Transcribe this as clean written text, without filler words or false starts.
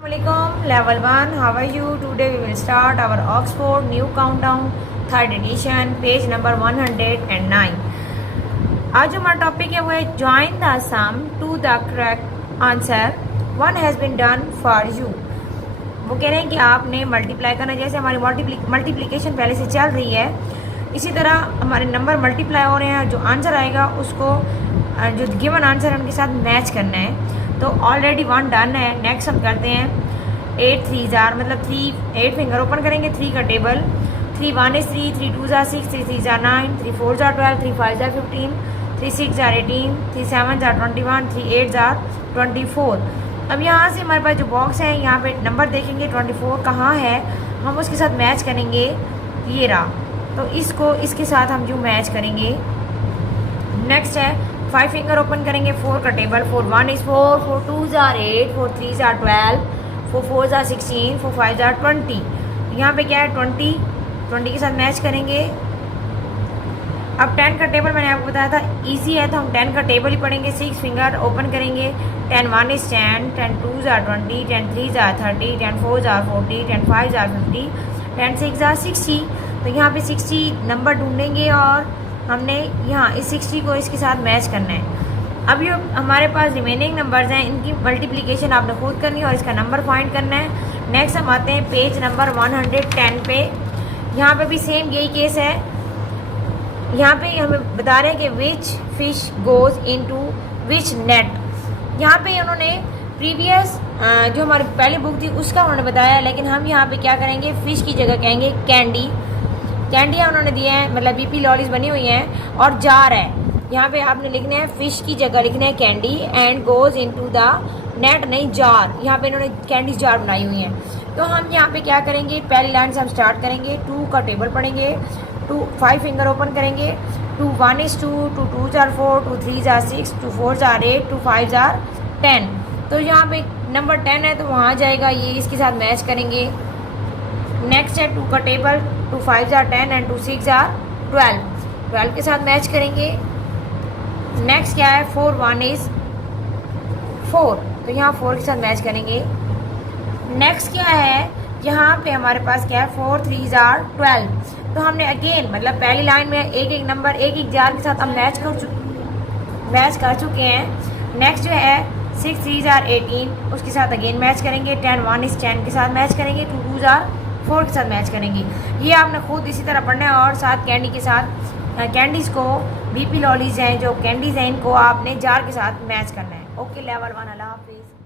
Assalamualaikum, level 1. How are you? Today we will start our Oxford New Countdown 3rd edition, page number 109. आज जो हमारा topic है वो है join the sum to the correct answer one has been done for you. वो कह रहे हैं कि आपने मल्टीप्लाई करना, जैसे हमारी मल्टीप्लिकेशन पहले से चल रही है इसी तरह हमारे नंबर मल्टीप्लाई हो रहे हैं। जो आंसर आएगा उसको जो गिवन आंसर है उनके साथ मैच करना है। तो ऑलरेडी 1 डन है। नेक्स्ट हम करते हैं 8 3 जार, मतलब 8 फिंगर ओपन करेंगे 3 का table. 3 1 is 3, 3 2 jar 6, 3 3 jar 9, 3 4 jar 12, 3 5 jar 15, 3 6 jar 18, 3 7 jar 21, 3 8 jar 24। अब यहाँ से हमारे पास जो बॉक्स है यहाँ पे नंबर देखेंगे 24 कहाँ है, हम उसके साथ मैच करेंगे। ये रहा, तो इसको इसके साथ हम जो मैच करेंगे। नेक्स्ट है 5 फिंगर ओपन करेंगे 4 का table. 4 1 is 4, 4 2 jar 8, 4 3 jar 12, 4 4 jar 16, 4 5 jar 20। यहाँ पे क्या है 20 के साथ मैच करेंगे। अब 10 का टेबल मैंने आपको बताया था इजी है, तो हम 10 का टेबल ही पढ़ेंगे। 6 फिंगर ओपन करेंगे। 10 1 is 10, 10 2 jar 20, 10 3 jar 30, 10 4 jar 40, 10 5 jar 50, 10 6 jar 60। तो यहाँ पे 60 नंबर ढूंढेंगे और हमने यहाँ इस 60 को इसके साथ मैच करना है। अब ये हमारे पास रिमेनिंग नंबर्स हैं, इनकी मल्टीप्लिकेशन आपने खुद करनी है और इसका नंबर फाइंड करना है। नेक्स्ट हम आते हैं पेज नंबर 110 पे। यहाँ पे भी सेम यही केस है। यहाँ पे हमें बता रहे हैं कि which fish goes into which net. यहाँ पे उन्होंने प्रीवियस जो हमारी पहली बुक थी उसका उन्होंने बताया, लेकिन हम यहाँ पे क्या करेंगे, फ़िश की जगह कहेंगे कैंडी। कैंडियाँ उन्होंने दिए हैं, मतलब बीपी लॉलीज बनी हुई हैं और जार है। यहाँ पे आपने लिखना है फ़िश की जगह लिखना है candy and goes into the net, नहीं जार। यहाँ पे इन्होंने कैंडी जार बनाई हुई हैं। तो हम यहाँ पे क्या करेंगे, पहली लाइन से हम स्टार्ट करेंगे। 2 का टेबल पढ़ेंगे। 5 फिंगर ओपन करेंगे। 2 1 is 2, 2 2 jar 4, 2 3 jar 6, 2 4 jar 8, 2 5 jar 10। तो यहाँ पे नंबर 10 है तो वहाँ जाएगा, ये इसके साथ मैच करेंगे। नेक्स्ट है 2 का टेबल। 2 5 जार 10 एंड 2 6 जार 12 के साथ मैच करेंगे। नेक्स्ट क्या है 4 1 is 4, तो यहाँ 4 के साथ मैच करेंगे। नेक्स्ट क्या है, यहाँ पे हमारे पास क्या है 4 3 जार 12। तो हमने अगेन मतलब पहली लाइन में एक एक नंबर एक एक जार के साथ हम मैच कर चुके हैं। नेक्स्ट जो है 6 3 जार 18, उसके साथ अगेन मैच करेंगे। 10 1 is 10 के साथ मैच करेंगे। 2 2 जार 4 के साथ मैच करेंगे। ये आपने खुद इसी तरह पढ़ना है और साथ कैंडी के साथ कैंडीज़ को बीपी लॉलीज हैं जो कैंडीज़ हैं इनको आपने जार के साथ मैच करना है। ओके लेवल 1, अल्लाह हाफिज़।